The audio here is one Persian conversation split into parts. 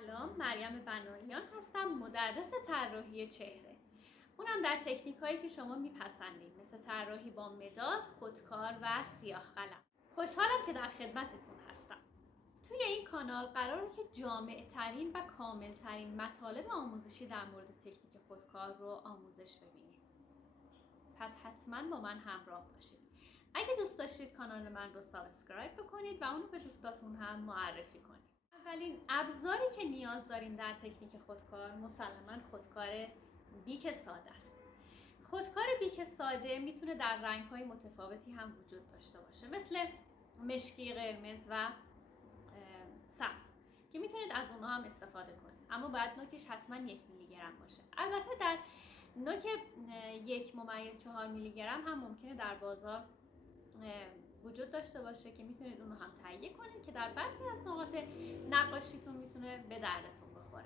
سلام، مریم بناییان هستم، مدرس طراحی چهره. اونم در تکنیکایی که شما میپسندید، مثل طراحی با مداد، خودکار و سیاه قلم. خوشحالم که در خدمتتون هستم. توی این کانال قراره که جامع ترین و کامل ترین مطالب آموزشی در مورد تکنیک خودکار رو آموزش ببینیم. پس حتما با من همراه باشید. اگه دوست داشتید کانال من رو سابسکرایب بکنید و اونو به دوستاتون هم معرفی کنید. اولین ابزاری که نیاز دارین در تکنیک خودکار مسلماً خودکار بیک ساده است. خودکار بیک ساده میتونه در رنگ‌های متفاوتی هم وجود داشته باشه، مثل مشکی، قرمز و سبز که میتونید از اونها هم استفاده کنید، اما باید نوکش حتما 1 میلی گرم باشه. البته در نوک 1.4 میلی گرم هم ممکنه در بازار وجود داشته باشه که میتونید اونو هم تهیه کنید که در بعضی از نقاط نقاشیتون میتونه به دردتون بخوره.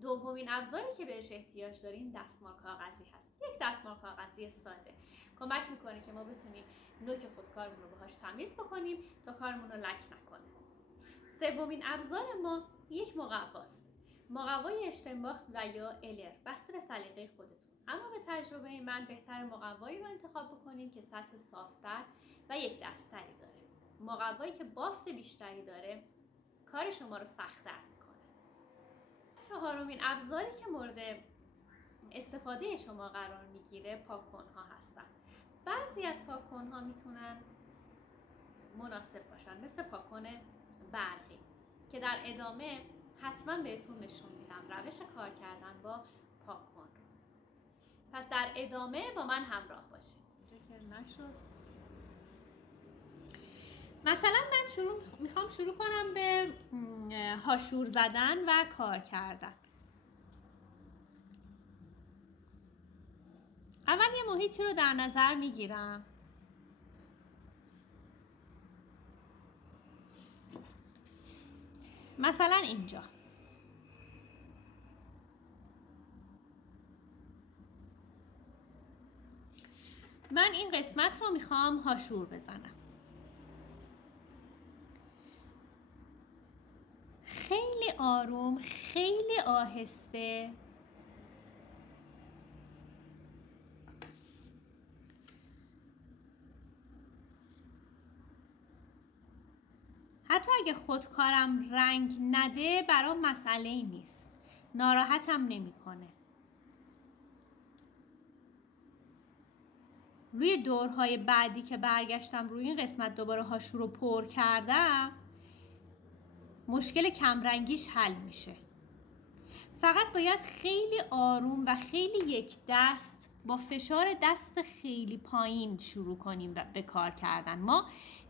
دومین ابزاری که بهش احتیاج دارین دستمال کاغذی هست. یک دستمال کاغذی ساده کمک میکنه که ما بتونیم نوک خودکارمون رو باهاش تمیز بکنیم تا کارمون رو لک نکنه. سومین ابزار ما یک مقواست. مقوای اشتنباخ و یا الر، بسته به سلیقه خودتون. اما به تجربه من بهتر مقوایی رو انتخاب بکنید که سطح صافتر و یک دستری داره. مقوایی که بافت بیشتری داره کار شما رو سخت‌تر میکنه. چهارمین ابزاری که مورد استفاده شما قرار میگیره پاک‌کن‌ها هستن. بعضی از پاک‌کن‌ها میتونن مناسب باشن، مثل پاک‌کن برقی که در ادامه حتما بهتون نشون میدم روش کار کردن با پاک‌کن رو. پس در ادامه با من همراه باشید. اینجا که نشد. مثلا من میخوام شروع کنم به هاشور زدن و کار کردن. اول یه محیطی رو در نظر میگیرم. مثلا اینجا. من این قسمت رو میخوام هاشور بزنم. خیلی آروم، خیلی آهسته. حتی اگه خودکارم رنگ نده برام مسئله ای نیست. ناراحتم نمیکنه. روی دورهای بعدی که برگشتم روی این قسمت دوباره هاشور رو پر کردم، مشکل کمرنگیش حل میشه. فقط باید خیلی آروم و خیلی یک دست با فشار دست خیلی پایین شروع کنیم به کار کردن. ما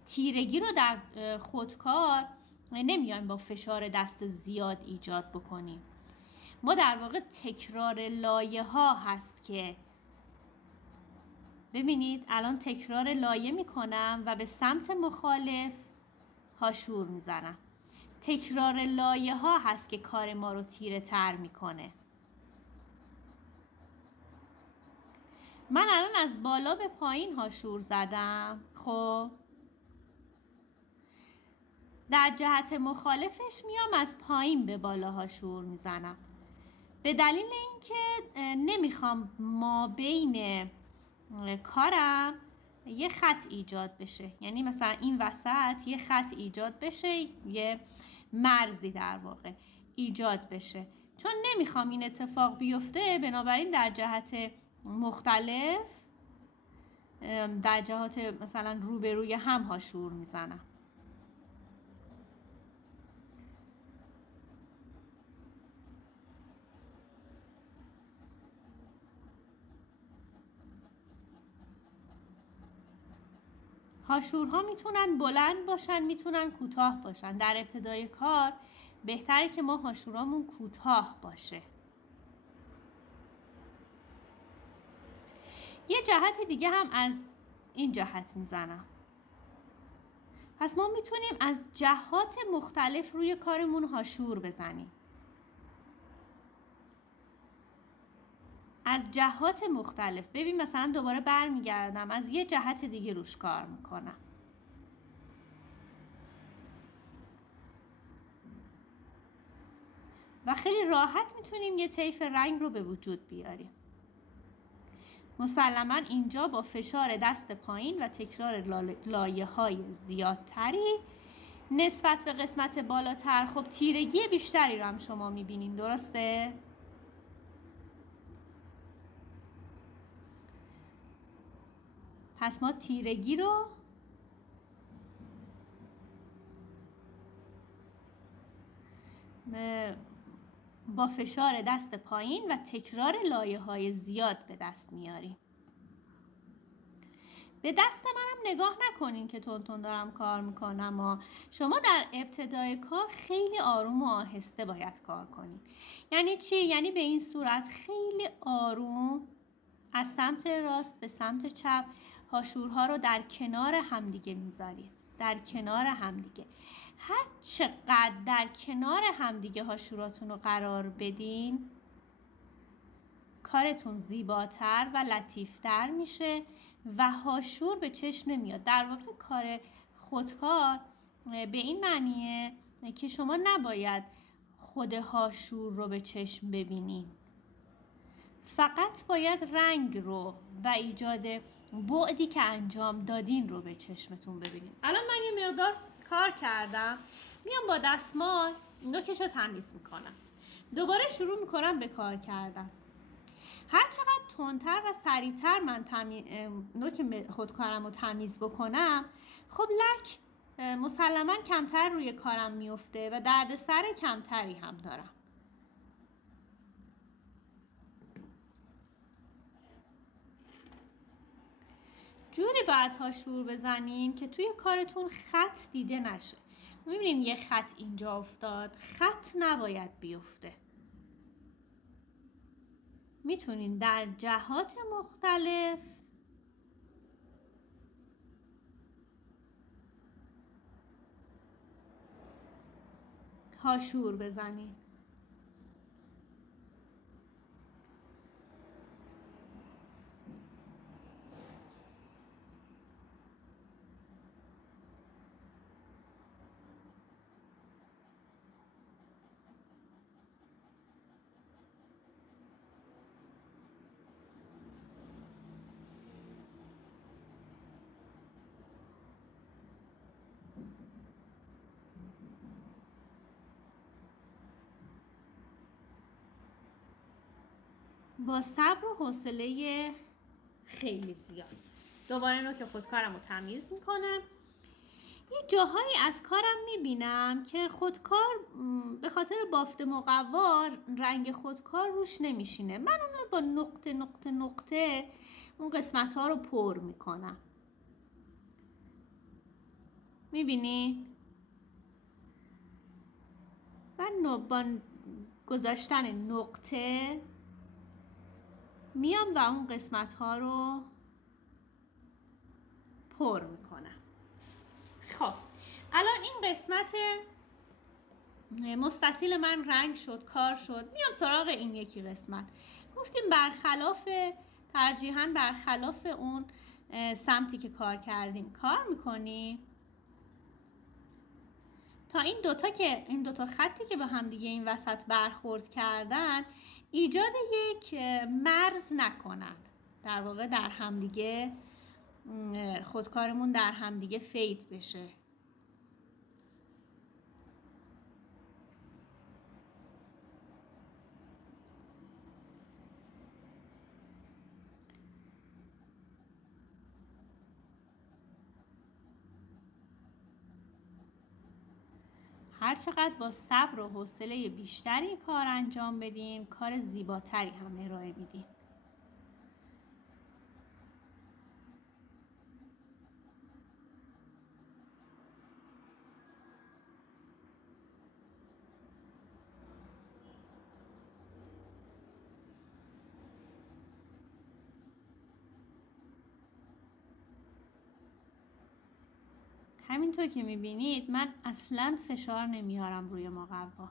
تیرگی رو در خودکار نمیایم با فشار دست زیاد ایجاد بکنیم. ما در واقع تکرار لایه ها هست که ببینید الان تکرار لایه میکنم و به سمت مخالف هاشور میزنم. تکرار لایه ها هست که کار ما رو تیره تر میکنه. من الان از بالا به پایین هاشور زدم. خب در جهت مخالفش میام از پایین به بالا هاشور میزنم. به دلیل اینکه نمیخوام ما بین کارم یه خط ایجاد بشه، یعنی مثلا این وسط یه خط ایجاد بشه، یه مرزی در واقع ایجاد بشه، چون نمیخوام این اتفاق بیفته. بنابراین در جهت مختلف، در جهات مثلا روبروی هم هاشور میزنم. هاشورها میتونن بلند باشن، میتونن کوتاه باشن. در ابتدای کار بهتره که ما هاشورامون کوتاه باشه. یه جهت دیگه هم از این جهت میزنم. پس ما میتونیم از جهات مختلف روی کارمون هاشور بزنیم. از جهات مختلف. ببین مثلا دوباره برمیگردم از یه جهت دیگه روش کار میکنم. و خیلی راحت میتونیم یه طیف رنگ رو به وجود بیاریم. مسلماً اینجا با فشار دست پایین و تکرار لایه‌های زیادتری نسبت به قسمت بالاتر خب تیرگی بیشتری رو هم شما میبینین، درسته؟ پس ما تیرگی رو با فشار دست پایین و تکرار لایه‌های زیاد به دست میاریم. به دست منم نگاه نکنین که تون دارم کار میکنم و شما در ابتدای کار خیلی آروم و آهسته باید کار کنید. یعنی چی؟ یعنی به این صورت خیلی آروم از سمت راست به سمت چپ هاشورها رو در کنار همدیگه میذارید. در کنار همدیگه. هر چقدر در کنار همدیگه هاشوراتون رو قرار بدین کارتون زیباتر و لطیفتر میشه و هاشور به چشم نمیاد. در واقع کار خودکار به این معنیه که شما نباید خود هاشور رو به چشم ببینین، فقط باید رنگ رو و ایجاد بعدی که انجام دادین رو به چشمتون ببینین. الان من یه مقدار کار کردم، میام با دستمال نوکش رو تمیز میکنم، دوباره شروع میکنم به کار کردن. هر چقدر تندتر و سریعتر من نوک خودکارم رو تمیز بکنم خب لک مسلماً کمتر روی کارم میفته و دردسر کمتری هم دارم. جوری باید هاشور بزنین که توی کارتون خط دیده نشه. میبینین یه خط اینجا افتاد، خط نباید بیفته. میتونین در جهات مختلف هاشور بزنین. با صبر و حوصله خیلی زیاد دوباره نوک خودکارم رو تمیز میکنم. یه جاهایی از کارم میبینم که خودکار به خاطر بافت مقوا رنگ خودکار روش نمیشینه. من اون رو با نقطه نقطه نقطه اون قسمت ها رو پر میکنم. میبینی؟ من با گذاشتن نقطه میام و اون قسمت ها رو پر میکنم. خب الان این قسمت مستطیل من رنگ شد، کار شد. میام سراغ این یکی قسمت. گفتیم ترجیحاً برخلاف اون سمتی که کار کردیم کار میکنیم تا این دوتا خطی که به هم دیگه این وسط برخورد کردن ایجاد یک مرز نکنن. در واقع در همدیگه خودکارمون در همدیگه فید بشه. هر چقدر با صبر و حوصله بیشتری کار انجام بدین کار زیباتری هم ارائه میدین. همینطور که میبینید من اصلاً فشار نمیارم روی مقوا.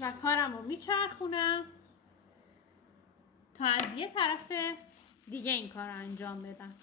و کارم رو میچرخونم تا از یه طرف دیگه این کار رو انجام بدم.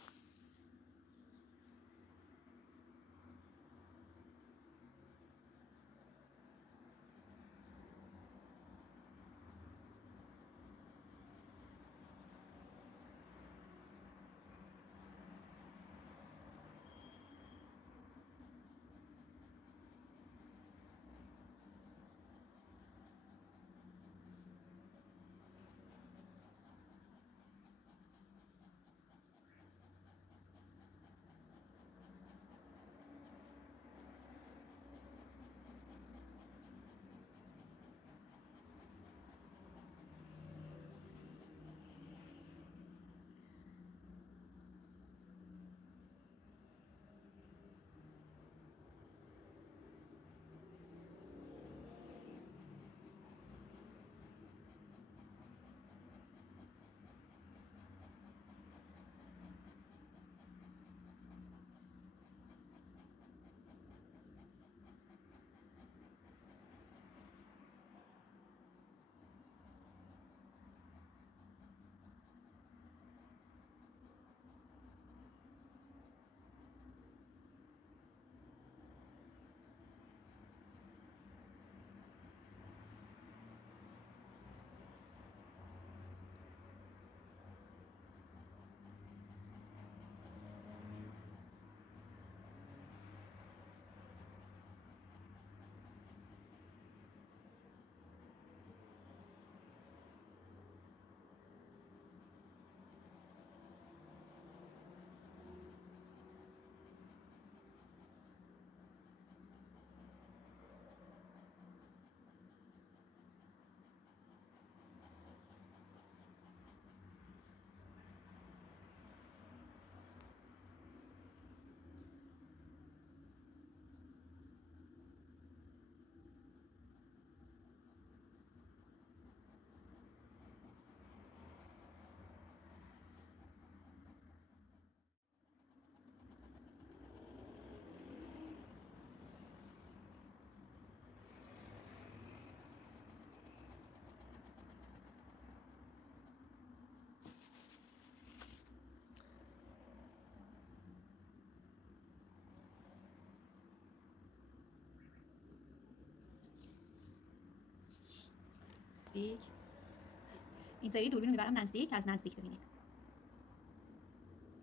این سری دوربین رو میبرم نزدیک، از نزدیک ببینید.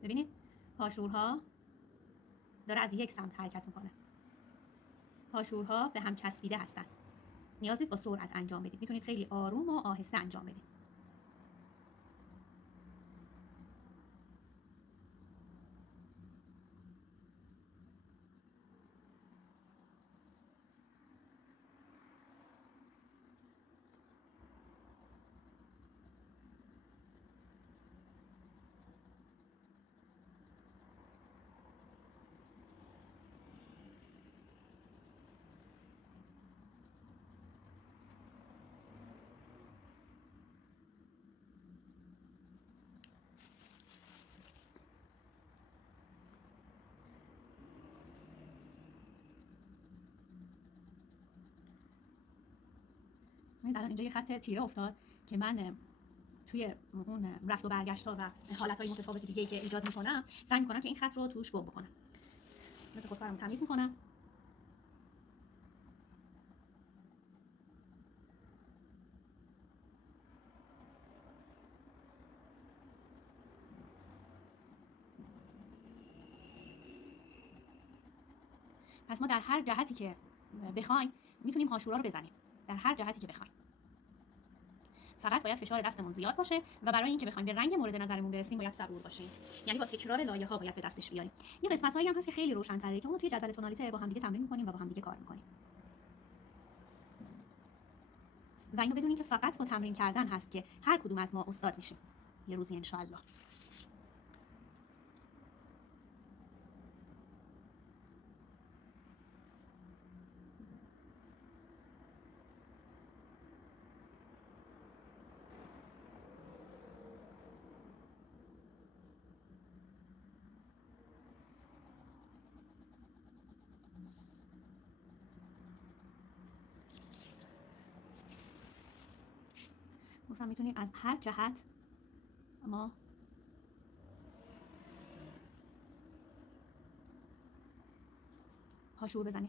ببینید پاشورها داره از یک سمت حرکت میکنه. پاشورها به هم چسبیده هستن. نیاز نیست با سرعت انجام بدید. میتونید خیلی آروم و آهسته انجام بدید. الان اینجا یه خط تیره افتاد که من توی اون رفت و برگشت‌ها و حالت‌های متفاوت دیگه‌ای که ایجاد می‌کنم سعی می‌کنم که این خط رو توش گم بکنم. مثل خودکارم تمیز می‌کنم. پس ما در هر جهتی که بخوایم میتونیم هاشورا رو بزنیم، در هر جهتی که بخوایم. فقط باید فشار دستمون زیاد باشه و برای اینکه بخوایم به رنگ مورد نظرمون برسیم باید صبور باشیم. یعنی با تکرار لایه‌ها باید به دستش بیاریم. این قسمت‌هایی هم هست که خیلی روشن‌تره که اون توی جدول تونالیته با هم دیگه تمرین می‌کنیم و با هم دیگه کار می‌کنیم. و اینو بدونین که فقط با تمرین کردن هست که هر کدوم از ما استاد میشیم یه روزی ان شاءالله. گفتم میتونیم از هر جهت ما پاشور بزنیم.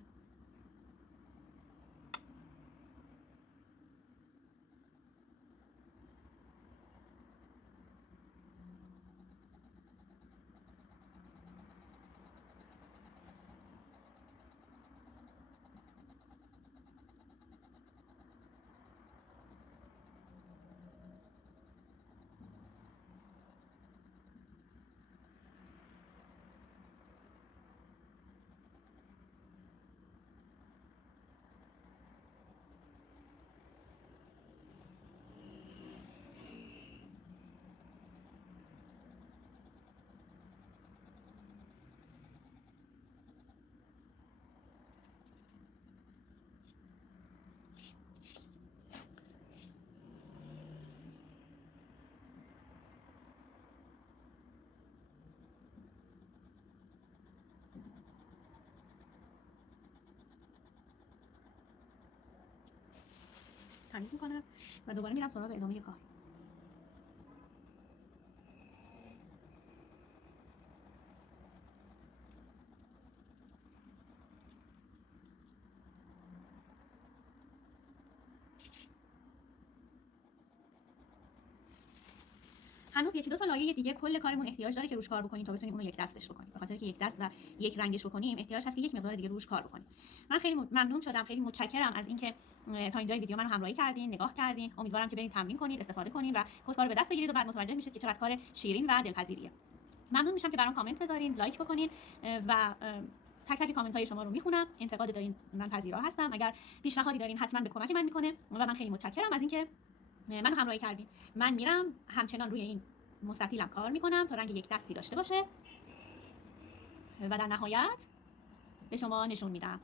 تمیز میکنم و دوباره میرم سراغ ادامه کار. هنوز یکی دو تا لایه دیگه کل کارمون احتیاج داره که روش کار بکنیم تا بتونیم اون رو یک دستش بکنیم. به خاطر که یک دست و یک رنگش بکنیم احتیاج هست که یک مقدار دیگه روش کار بکنیم. من خیلی ممنون شدم، خیلی متشکرم از اینکه تا اینجای ویدیو منو همراهی کردین، نگاه کردین. امیدوارم که برید تمرین کنید، استفاده کنید و خودکار به دست بگیرید و بعد متوجه میشید که چقدر کار شیرین و دلپذیریه. ممنون میشم که برام کامنت بذارین، لایک بکنین و تک تک کامنت های شما رو میخونم. انتقاد دارین من پذیرا هستم، اگر پیشنهادی دارین حتما به کمک من میکنه و من خیلی متشکرم از اینکه منو همراهی کردین. من میرم همچنان روی این مستطیلم کار میکنم تا رنگ یک دستی داشته باشه و در نهایت به شما نشون میدم.